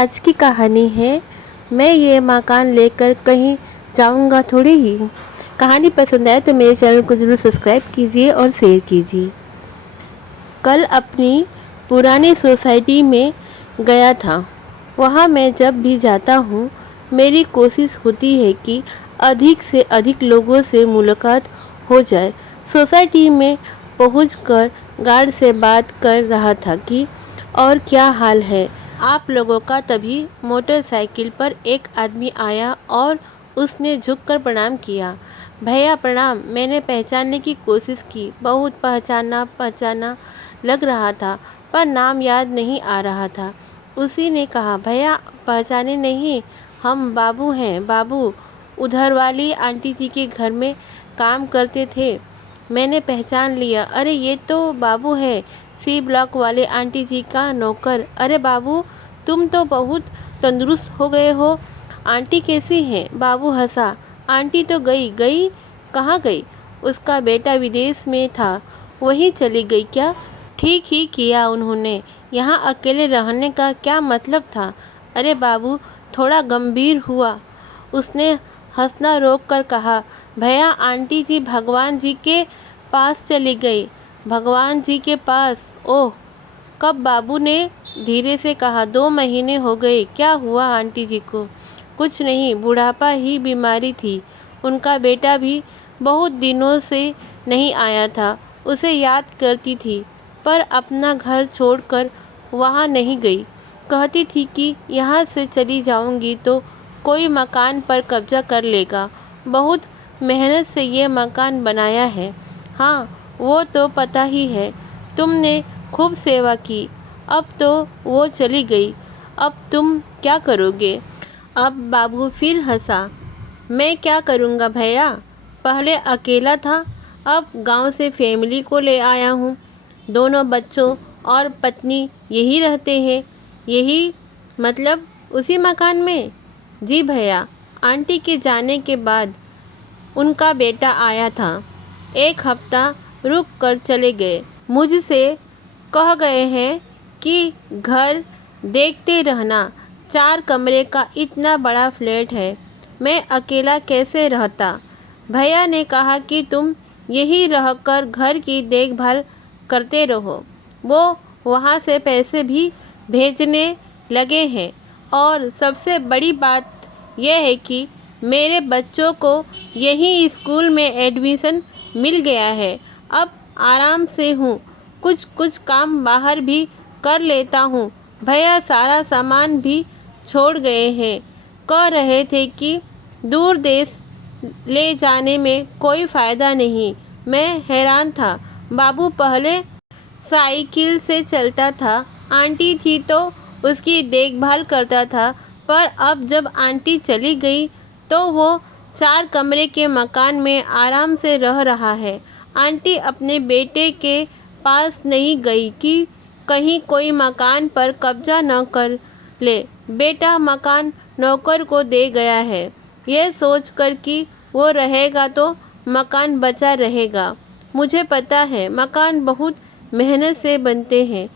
आज की कहानी है मैं ये मकान लेकर कहीं जाऊंगा थोड़ी ही। कहानी पसंद आए तो मेरे चैनल को ज़रूर सब्सक्राइब कीजिए और शेयर कीजिए। कल अपनी पुरानी सोसाइटी में गया था। वहाँ मैं जब भी जाता हूँ मेरी कोशिश होती है कि अधिक से अधिक लोगों से मुलाकात हो जाए। सोसाइटी में पहुंचकर गार्ड से बात कर रहा था कि और क्या हाल है आप लोगों का। तभी मोटरसाइकिल पर एक आदमी आया और उसने झुककर प्रणाम किया। भैया प्रणाम। मैंने पहचानने की कोशिश की, बहुत पहचाना पहचाना लग रहा था पर नाम याद नहीं आ रहा था। उसी ने कहा, भैया पहचाने नहीं, हम बाबू हैं। बाबू उधर वाली आंटी जी के घर में काम करते थे। मैंने पहचान लिया, अरे ये तो बाबू है, सी ब्लॉक वाले आंटी जी का नौकर। अरे बाबू तुम तो बहुत तंदुरुस्त हो गए हो। आंटी कैसी हैं? बाबू हंसा, आंटी तो गई गई। कहाँ गई? उसका बेटा विदेश में था, वही चली गई क्या? ठीक ही किया उन्होंने, यहाँ अकेले रहने का क्या मतलब था? अरे बाबू थोड़ा गंभीर हुआ। उसने हंसना रोक कर कहा, भैया आंटी जी भगवान जी के पास चली गई। भगवान जी के पास? ओह कब? बाबू ने धीरे से कहा, 2 महीने हो गए। क्या हुआ आंटी जी को? कुछ नहीं, बुढ़ापा ही बीमारी थी। उनका बेटा भी बहुत दिनों से नहीं आया था, उसे याद करती थी पर अपना घर छोड़कर वहाँ नहीं गई। कहती थी कि यहाँ से चली जाऊँगी तो कोई मकान पर कब्जा कर लेगा। बहुत मेहनत से ये मकान बनाया है। हाँ वो तो पता ही है, तुमने खूब सेवा की। अब तो वो चली गई, अब तुम क्या करोगे? अब बाबू फिर हंसा, मैं क्या करूँगा भैया, पहले अकेला था, अब गांव से फैमिली को ले आया हूँ। दोनों बच्चों और पत्नी यही रहते हैं। यही मतलब उसी मकान में? जी भैया, आंटी के जाने के बाद उनका बेटा आया था, 1 हफ्ता रुक कर चले गए। मुझसे कह गए हैं कि घर देखते रहना। 4 कमरे का इतना बड़ा फ्लैट है, मैं अकेला कैसे रहता? भैया ने कहा कि तुम यहीं रहकर घर की देखभाल करते रहो। वो वहाँ से पैसे भी भेजने लगे हैं और सबसे बड़ी बात यह है कि मेरे बच्चों को यहीं स्कूल में एडमिशन मिल गया है। अब आराम से हूँ, कुछ कुछ काम बाहर भी कर लेता हूँ। भैया सारा सामान भी छोड़ गए हैं, कह रहे थे कि दूर देश ले जाने में कोई फ़ायदा नहीं। मैं हैरान था। बाबू पहले साइकिल से चलता था, आंटी थी तो उसकी देखभाल करता था, पर अब जब आंटी चली गई तो वो 4 कमरे के मकान में आराम से रह रहा है। आंटी अपने बेटे के पास नहीं गई कि कहीं कोई मकान पर कब्जा न कर ले। बेटा मकान नौकर को दे गया है, यह सोचकर कि वो रहेगा तो मकान बचा रहेगा। मुझे पता है मकान बहुत मेहनत से बनते हैं,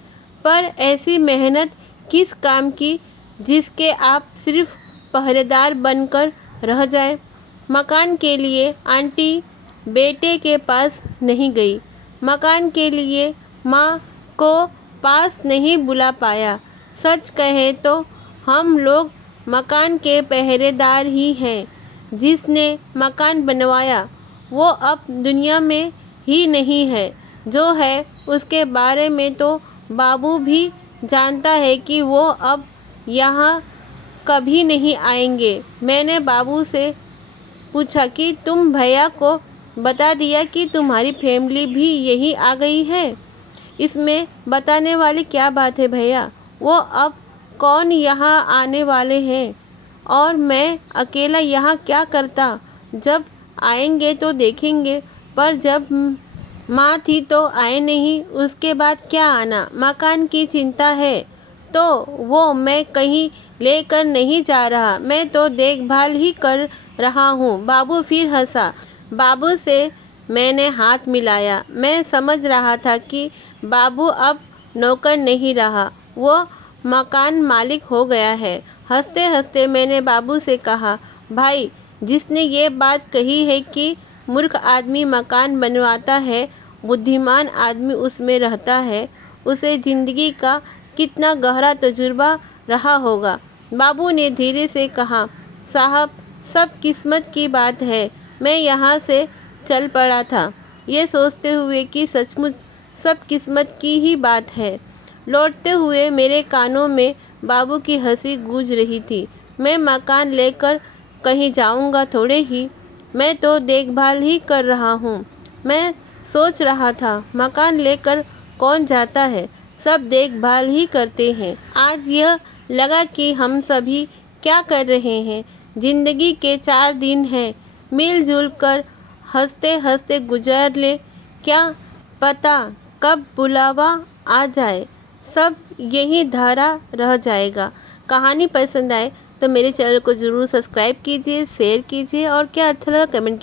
पर ऐसी मेहनत किस काम की जिसके आप सिर्फ पहरेदार बनकर रह जाए। मकान के लिए आंटी बेटे के पास नहीं गई, मकान के लिए माँ को पास नहीं बुला पाया। सच कहे तो हम लोग मकान के पहरेदार ही हैं। जिसने मकान बनवाया वो अब दुनिया में ही नहीं है, जो है उसके बारे में तो बाबू भी जानता है कि वो अब यहाँ कभी नहीं आएंगे। मैंने बाबू से पूछा कि तुम भैया को बता दिया कि तुम्हारी फैमिली भी यहीं आ गई है? इसमें बताने वाली क्या बात है भैया, वो अब कौन यहाँ आने वाले हैं और मैं अकेला यहाँ क्या करता? जब आएंगे तो देखेंगे, पर जब माँ थी तो आए नहीं, उसके बाद क्या आना? मकान की चिंता है तो वो मैं कहीं लेकर नहीं जा रहा, मैं तो देखभाल ही कर रहा हूँ। बाबू फिर हंसा। बाबू से मैंने हाथ मिलाया। मैं समझ रहा था कि बाबू अब नौकर नहीं रहा, वो मकान मालिक हो गया है। हंसते हंसते मैंने बाबू से कहा, भाई, जिसने ये बात कही है कि मूर्ख आदमी मकान बनवाता है, बुद्धिमान आदमी उसमें रहता है, उसे ज़िंदगी का कितना गहरा तजुर्बा रहा होगा। बाबू ने धीरे से कहा, साहब, सब किस्मत की बात है। मैं यहाँ से चल पड़ा था, ये सोचते हुए कि सचमुच सब किस्मत की ही बात है। लौटते हुए मेरे कानों में बाबू की हंसी गूंज रही थी। मैं मकान लेकर कहीं जाऊंगा थोड़े ही, मैं तो देखभाल ही कर रहा हूँ। मैं सोच रहा था, मकान लेकर कौन जाता है, सब देखभाल ही करते हैं। आज यह लगा कि हम सभी क्या कर रहे हैं। जिंदगी के 4 दिन हैं, मिलजुल कर हंसते हंसते गुजार ले। क्या पता कब बुलावा आ जाए, सब यही धारा रह जाएगा। कहानी पसंद आए तो मेरे चैनल को ज़रूर सब्सक्राइब कीजिए, शेयर कीजिए और क्या अच्छा लगा कमेंट